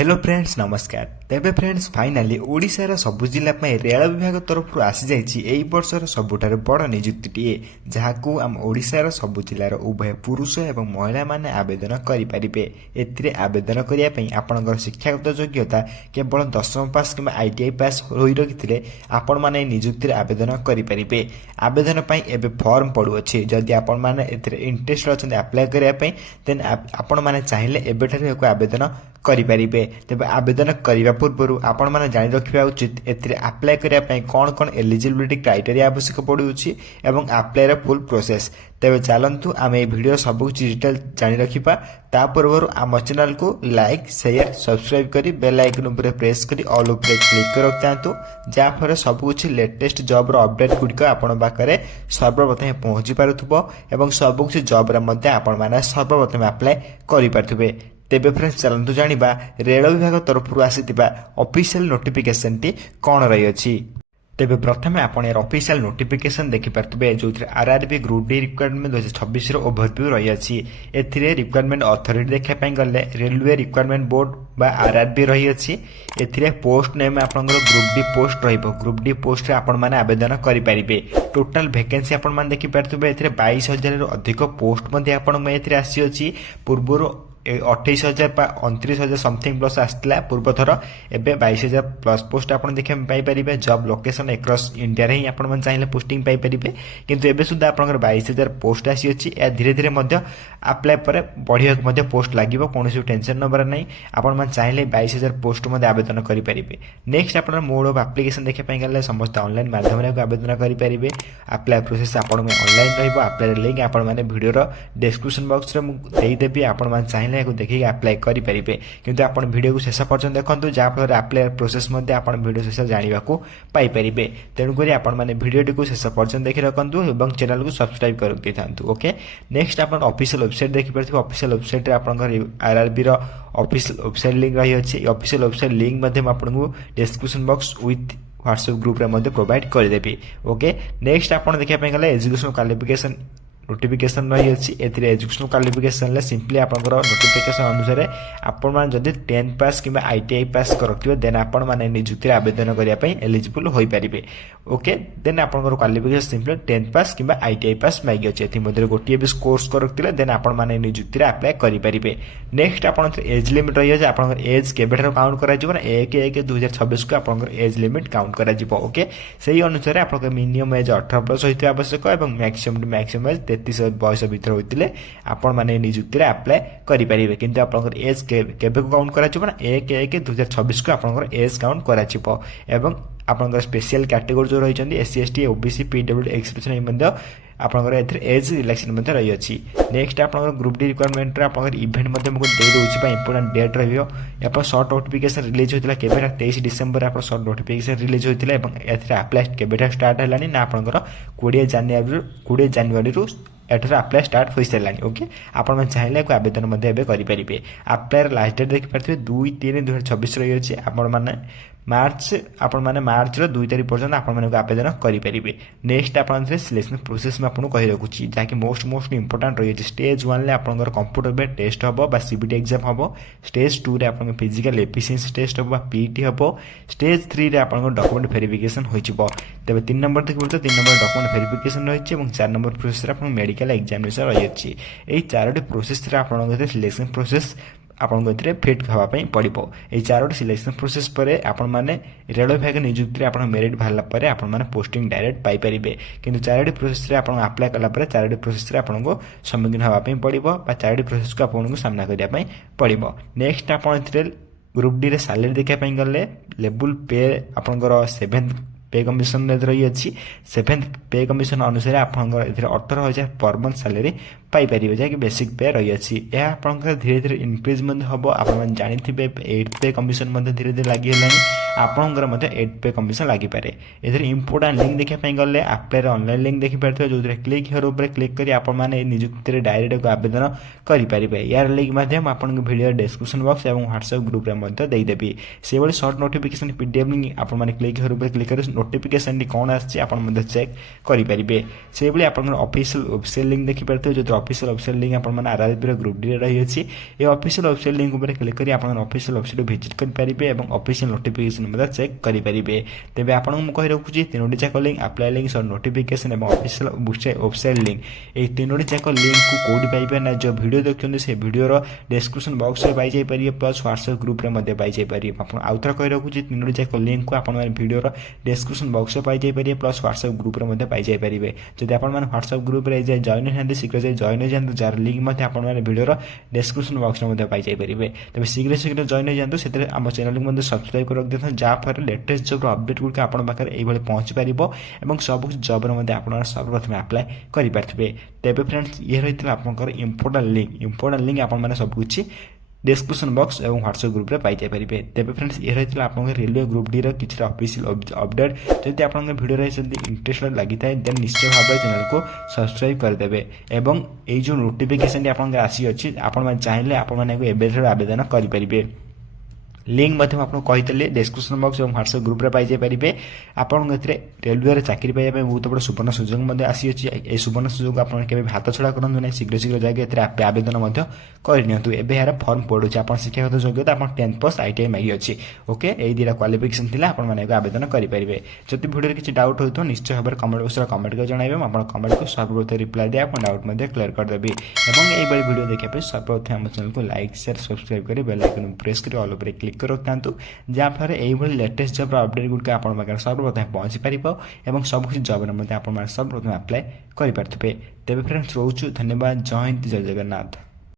Hello friends नमस्कार। तेबे friends finally ओडिशार सबु जिला रेल विभाग तरफ आसी जाइए वर्षर सबुठार बड़ निजुक्तिटीए जहां आम ओडिशार सबु जिलार उभय पुरुष एवं महिला माने आवेदन करें। एथिरे आवेदन करने आपणकर शिक्षागत योग्यता केवल 10वीं पास कि ITI पास हो रखिले आपण माने निजुक्ति आवेदन करें। आवेदन एबे फॉर्म पड़ुअछि जदि आपण माने एथिरे इंटरेस्ट अच्छा अप्लाई करने देन आपण माने चाहिए एबेठार आवेदन करें। तेज आवेदन करने पूर्व आपण मैंने जाणी रखा उचित एथिरे अप्लाई करने कौन कौन एलिजिबिलिटी क्राइटेरिया आवश्यक पड़ुछि एवं अप्लाई फुल प्रोसेस। तेज चलतु आम ये वीडियो सब कुछ डिटेल जाणी रखा। ता पूर्व आम चैनल को लाइक शेयर सब्सक्राइब करी बेल आइकन उपर प्रेस करी ऑल उपर क्लिक कर रखिथांतु जहाँफल सबकुछ लेटेस्ट जॉब अपडेट गुड़िक आपण पाखे सर्वप्रथम पहुंची पारुथबो एवं सबकुछ जॉब आपण मैंने सर्वप्रथम अप्लाई करें। तेबे फ्रेंड्स चलतु जानिबा रेल विभाग तरफ आसीथिबा ऑफिशियल नोटिफिकेशन टी कौन रही अछि। तेबे प्रथम आपण यार ऑफिशियल नोटिफिकेशन देखि पारतबे जोथि आरआरबी ग्रुप डी रिक्वायरमेंट 2026 रो ओवरव्यू रही अछि। एथिरे रिक्वायरमेंट अथॉरिटी देखा पई गले रेलवे रिक्वायरमेंट बोर्ड बा आरआरबी रही अछि। एथिरे पोस्ट नेम आपनकर ग्रुप डी पोस्ट रहिबो। ग्रुप डी पोस्ट रे आपण माने आवेदन करि परिबे। टोटल वैकेंसी आपण माने देखि पारतबे एथिरे 22000 रो अधिक पोस्ट मध्ये आपण मे एथिरे आसी अछि। पूर्वरो 28,000 29,000 समथिंग प्लस आसला पूर्व थर एबे 22,000 प्लस पोस्ट आपन देखै पाई परिबे। जॉब लोकेशन अक्रॉस इंडिया रे ही आपन मन चाहिले पोस्टिंग पाई परिबे किंतु एबे सुद्धा आपनकर 22,000 पोस्ट आसी अछि। या धीरे धीरे मध्य अप्लाई पर बढ़िया मध्य पोस्ट लागिबो कोनोसी टेंशन नबर नै। आपन मन चाहिले 22,000 पोस्ट मध्य आवेदन करि परिबे। नेक्स्ट आपन मोड ऑफ एप्लीकेशन देखै पाई गले समस्त ऑनलाइन माध्यम रे आवेदन करि परिबे। अप्लाई प्रोसेस आपन में ऑनलाइन रहइबो। अप्लाई लिंक आपन माने वीडियो रो डिस्क्रिप्शन बॉक्स रे देई देबी। आपन मन चाहिले को देखिए अप्लाई करें किंतु आपण वीडियो को शेष पर्यंत देखते जहाँफल अप्लाई प्रोसेस वीडियो शेष जाना पाइपर। तेणुक आपण मैंने वीडियो को शेष पर्यंत देखी रखु और चैनल को सब्सक्राइब कर दे था। ओके नेक्स्ट आप ऑफिशियल वेबसाइट देखिए। Official website RRB official website link रही है। ऑफिशियल वेबसाइट लिंक आपको description box with WhatsApp group रे प्रोवाइड करदेवी। ओके नेक्स्ट आप देखा गले एजुकेशन क्वालिफिकेशन नोटिफिकेशन रही है। एजुकेशनल क्वालिफिकेशन सिंपली आपंकर नोटिफिकेशन अनुसार आपण मैंने जदि 10th पास कि ITI पास कर देन आपण मैंने निजुक्ति आवेदन करने एलिजिबल हो पारे। ओके देन आपंकर क्वालिफिकेशन सिंपली 10th पास कि ITI पास माइक अच्छे गोटे भी कोर्स कर देन आपण मैंने निजुक्ति अप्लाई करेंगे। नेक्स्ट आप एज लिमिट रही है। आप एज के काउंट कर 1/1/2026 को आप एज लिमिट काउंट कर। ओके से अनुसार आप मिनिमम एज 18 प्लस होता आवश्यक और मैक्सिमम एज 33 बयस भर होते आपण मैंने निजुक्ति अप्लाई करेंगे। किंतु आप एज केबे काउंट कर 1/1/2026 को आप एज काउंट कर। आपंकर स्पेशल कैटेगोरी जो रही SC ST OBC PWD expression आपंकर एज रिलैक्शन रही है। नेक्स्ट आप group D requirement event important date रही सर्ट नोटिफिकेशन रिलीज होता है 23 डिसेम्बर आप सर्ट नोटिफिकेशन रिलीज होता है। अप्लाई के स्टार्ट है ना आपंकर 20 जनवरी एठार अप्लाई स्टार्ट हो सारा। ओके आपण चाहिए आवेदन करेंगे। अप्लाई लास्ट डेट देखिए 2/3/2026 रही है। आपण मैंने मार्च 2 तारीख पर्यटन आप आवेदन करेंगे। नेक्स्ट आप सिलेक्शन प्रोसेस में आपको कही रखुच्छी जहाँकि मोस्ट इंपोर्टेंट रही है। स्टेज 1 रे आपंकर कंप्यूटर पे टेस्ट हम CBT एग्जाम हम। स्टेज 2 रे आप फिजिकल एफिशिएंसी टेस्ट हम PET हम। स्टेज 3 रे आप डॉक्यूमेंट वेरिफिकेशन हो। तेज 3 नंबर देखिए तो 3 नंबर डॉक्यूमेंट वेरिफिकेशन रही है। 4 नंबर प्रोसेस आप मेडिकल एग्जामिनेशन रही है। यही 4टी प्रोसेस आप सिलेक्शन प्रोसेस आपको फिट हाँपाई पड़ो। ये 4टी सिलेक्शन प्रोसेस पर आपण मैंने रेल विभाग निजुक्ति आप मेरिट बाहर पर आप पोस्टिंग डायरेक्ट पाइपर। कि 4टी प्रोसेस आप अप्लाई कलापर 4टी प्रोसेस आपको सम्मुखीन हाँपाई पड़ो 4टी प्रोसेस को आपको सामना करने पड़ो। नेक्स्ट आप ग्रुप डी सैलरी देखापी गले लेवल पे आपंकर 7th पे कमिशन रही है। 7th पे कमिशन अनुसार आपंकर 18,000 पर मंथ सैलरी पाइपर जहाँकि बेसिक पे रही है। यह आपंकर धीरे धीरे इनक्रिज हम आप जानी 8th पे कमिशन धीरे धीरे लगी आपंकर 8th पे कमिशन लगिपारे। इधर इंपोर्टेंट लिंक देखापी गले अप्लाई ऑनलाइन लिंक देखिए जो क्लिक हियर उपर क्लिक कर आपने निजुक्ति डायरेक्ट आवेदन करेंगे। यार लिंक माध्यम आपको वीडियो डिस्क्रिप्शन बॉक्स और व्हाट्सएप ग्रुप में देदेवी। से भाई सर्ट नोटिफिकेशन PDF लिंक आपने क्लिक हियर उपर क्लिक कर नोटिफिकेशन कौन आसी चेक करेंगे। से भाई आप ऑफिशियल वेबसाइट लिंक देखिए जो ऑफिशियल वेबसाइट लिंक आपण माने आरआरबी ग्रुप डी रही अछि ए ऑफिशियल वेबसाइट लिंक ऊपर क्लिक करी आपण ऑफिशियल वेबसाइट विजिट कर परिबे एवं ऑफिशियल नोटिफिकेशन मध्ये चेक करि परिबे तेबे आपण मु कहि रखुची तीनोटी जाक लिंक अप्लाई लिंक और नोटिफिकेशन एवं ऑफिशियल वेबसाइट लिंक ए तीनोटी जाक लिंक को कोड पाइबे ना जो वीडियो देखछन से वीडियो रो डिस्क्रिप्शन बॉक्स रे पाई जाई परिबे प्लस व्हाट्सएप ग्रुप रे मध्ये पाई जाई परिबे आपण आउथर कहि रखुची तीनोटी जाक लिंक को आपण माने वीडियो रो डिस्क्रिप्शन बॉक्स रे पाई जाई परिबे प्लस व्हाट्सएप ग्रुप रे मध्ये पाई जाई परिबे जदि आपण माने व्हाट्सएप ग्रुप रे जे जॉइन होते शीघ्र जे जॉइन हो जाते जार लिंक मध्ये आपण माने वीडियो रो डिस्क्रिप्शन बॉक्स रे मध्ये पाई जाई परिबे तबे शीघ्र जॉइन हो जाते सेते हम चैनल को मध्ये सब्सक्राइब कर रख देथन जा पर लेटेस्ट जॉब अपडेट गुड आपण पाकर एई भले पहुंच परिबो एवं सब जॉब रे मध्ये आपण सर्वप्रथम अप्लाई करि पारथिबे तेबे फ्रेंड्स ये रहितला आपनकर इंपोर्टेंट लिंक आपण माने सब कुछ डिस्क्रिप्शन बॉक्स एवं व्हाट्सएप ग्रुप रे पाई जाय परिबे तेबे फ्रेंड्स ये रहितला आपनकर रेलवे ग्रुप डी रो किछ ऑफिशियल अपडेट जदि आपनकर वीडियो रे जदि इंटरेस्टेड लागिताय देन निश्चय भाबे चैनल को सब्सक्राइब कर देबे एवं एई जो नोटिफिकेशन आपनकर आसी अछि आपण माने चाहिले आपण माने को एबे आवेदन करि परिबे लिंक मध्ये आपको कहीते डिस्क्रिप्शन बॉक्स और व्हाट्सएप ग्रुप रे पाई जाय परिबे आपन एथरे रेलवे रे चाकरी पाइबा पे बहुत बड़ सुवर्ण सुजोग मध्ये आसी अछि ए सुवर्ण सुजोग आपन केबे हाथ छडा करन नै शीघ्र जाके एथरे आवेदन मध्ये कर नियंतु एबे यार फॉर्म पडुछि आपन शिक्षागत योग्यता आपन 10 पास आईटीआई मागी अछि ओके एई दिरा क्वालिफिकेशन थिला आपन माने को आवेदन करि परिबे जति वीडियो रे किछि डाउट होय तो निश्चय भाबरे कमेंट बॉक्स रे कमेंट कर जणाइबे आपन कमेंट को सर्वप्रथम रिप्लाई दे आपन डाउट मध्ये क्लियर कर देबी एवं एई बड़ी वीडियो देखा पे सर्वप्रथम हम चैनल को लाइक शेयर सब्सक्राइब करी बेल आइकन प्रेस करी ऑल ऊपर क्लिक कर रखतांतु जहाँ फल यही लेटेस्ट जॉब अपडेट गुड आपण पाखे सर्वप्रथम पहुँची पार और सब कुछ जॉब सर्वप्रथम अप्लाई कर पारे तेज फ्रेंड्स रोचु धन्यवाद जय हिंद जय जगन्नाथ।